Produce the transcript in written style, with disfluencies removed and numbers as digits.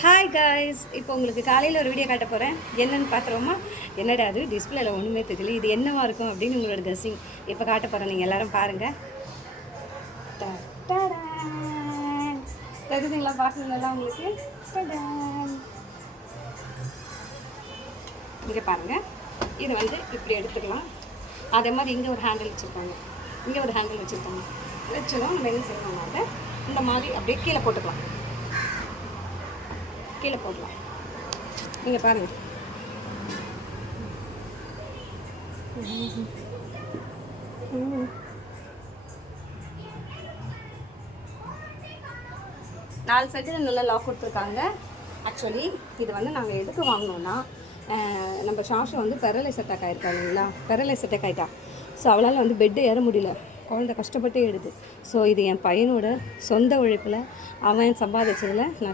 Hi guys, இப்போ உங்களுக்கு காலையில் ஒரு வீடியோ காட்ட போகிறேன். என்னென்னு பார்த்துருவோமா? என்னடா அது டிஸ்பிளேல ஒன்றுமே தெரியல, இது என்னவா இருக்கும் அப்படின்னு உங்களோட கெஸ்ஸிங் இப்போ காட்ட போகிறேன். நீங்கள் எல்லோரும் பாருங்கள். தெரியுதுங்களா? பார்க்கணுங்களா உங்களுக்கு? இங்கே பாருங்கள், இது வந்து இப்படி எடுத்துக்கலாம். அதே மாதிரி இங்கே ஒரு ஹேண்டில் வச்சுருக்காங்க, இங்கே ஒரு ஹேண்டில் வச்சுருக்காங்க. வச்சுதான் நம்ம என்ன செய்யணும், அதை இந்த மாதிரி அப்படியே கீழே போட்டுக்கலாம். கீழே போடலாம். நீங்கள் பாருங்கள், நாலு சைடில் நல்லா லாக் கொடுத்துருக்காங்க. ஆக்சுவலி இது வந்து நாங்கள் எதுக்கு வாங்கினோன்னா, நம்ம ஷாஷை வந்து பெரலைஸ் அட்டாக் ஆகிருக்கா இல்லைங்களா? பெரலைஸ் அட்டாக் ஆகிட்டா. ஸோ அவளால் வந்து பெட்டு ஏற முடியல, குழந்தை கஷ்டப்பட்டு எடுது. ஸோ இது என் பையனோட சொந்த உழைப்பில் அவன் சம்பாதிச்சதில் நான்